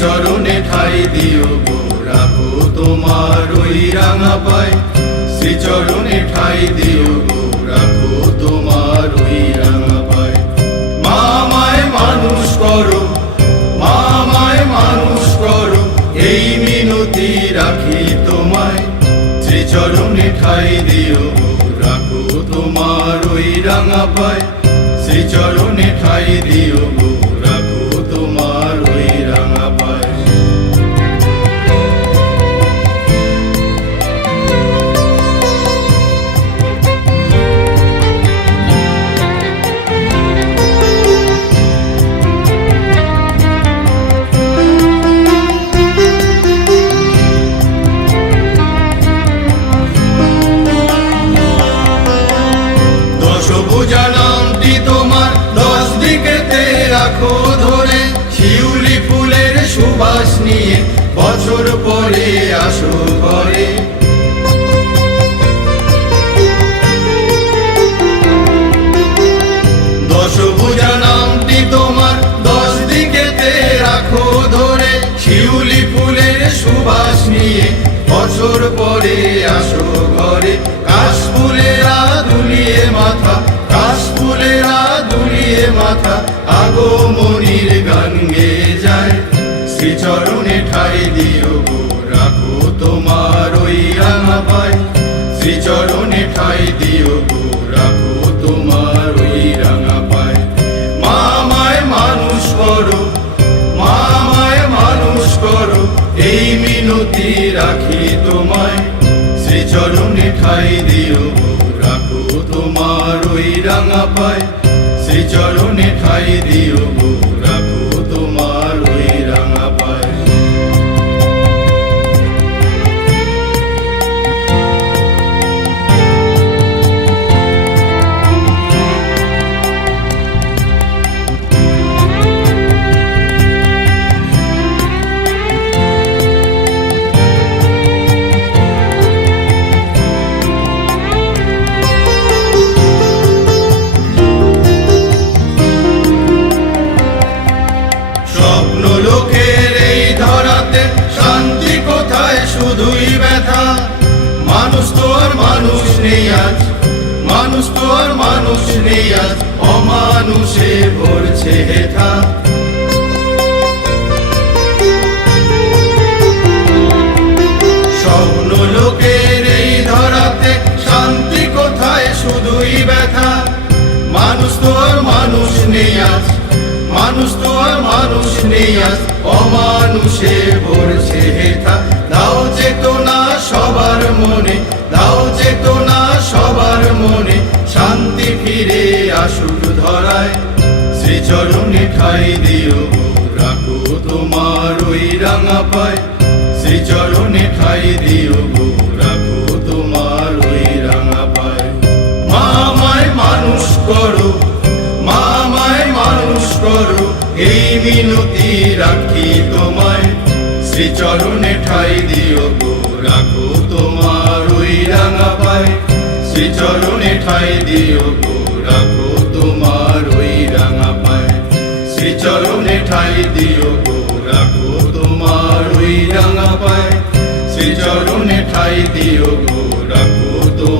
শ্রীচরণে ঠাই দিও গো রাখো তোমার ওই রাঙা পায় শ্রীচরণে ঠাই দিও গো রাখো তোমার ওই রাঙা পায় মা আমায় মানুষ করো মা আমায় মানুষ করো এই মিনতি রাখি তোমায় শ্রীচরণে ঠাই দিও গো রাখো তোমার ওই রাঙা পায় শ্রীচরণে ঠাই দিও গো রাখো তোমার ওই রাঙা পায় দশভুজা নামটি তোমার 10 দিকেতে রাখো ধরে শিউলি ফুলের সুবাস নিয়ে বছর পরে আসো ঘরে দশভুজা নামটি তোমার 10 দিকেতে রাখো ধরে শিউলি ফুলের সুবাস নিয়ে বছর পরে আসো ঘরে কাশফুলেরা দুলিয়ে মাথা কাশফুলেরা দুলিয়ে মাথা আগমনীর গান গেয়ে যায় শ্রীচরণে ঠাই দিও গো রাখো তোমার ওই রাঙা পায় শ্রীচরণে ঠাই দিও গো রাখো তোমার ওই রাঙা পায় মা আমায় মানুষ করো মা আমায় মানুষ করো এই মিনতি রাখি তোমায় শ্রীচরণে ঠাই দিও গো রাখো তোমার ওই রাঙা পায় শ্রীচরণে ঠাই দিও গো রাখো তোমার ওই রাঙা পায় লোকের এই ধরাতে শান্তি কোথায় শুধুই ব্যথা মানুষ তো আর মানুষ নেই আজ মানুষ তো আর মানুষ নেই আজ অমানুষে ভরছে হেথা স্বপ্ন লোকের এই ধরাতে শান্তি কোথায় শুধুই ব্যথা মানুষ তো আর মানুষ নেই আজ মানুষ তো আর মানুষ নেই আজ অমানুষে ভরছে হেথা দাও চেতনা সবার মনে দাও চেতনা সবার মনে শান্তি ফিরে আসুক ধরায় শ্রীচরণে ঠাই দিও গো রাখো তোমার ওই রাঙা পায় শ্রীচরণে ঠাই দিও গো রাখো তোমার ওই রাঙা পায় মা আমায় মানুষ করো মা আমায় মানুষ করো এই মিনতি রাখি তোমায় শ্রীচরণে ঠাই দিও গো রাখো তোমার ওই রাঙা পায় শ্রীচরণে ঠাই দিও গো রাখো তোমার ওই রাঙা পায় শ্রীচরণে ঠাই দিও গো রাখো তোমার ওই রাঙা পায় শ্রীচরণে ঠাই দিও গো রাখো তোমার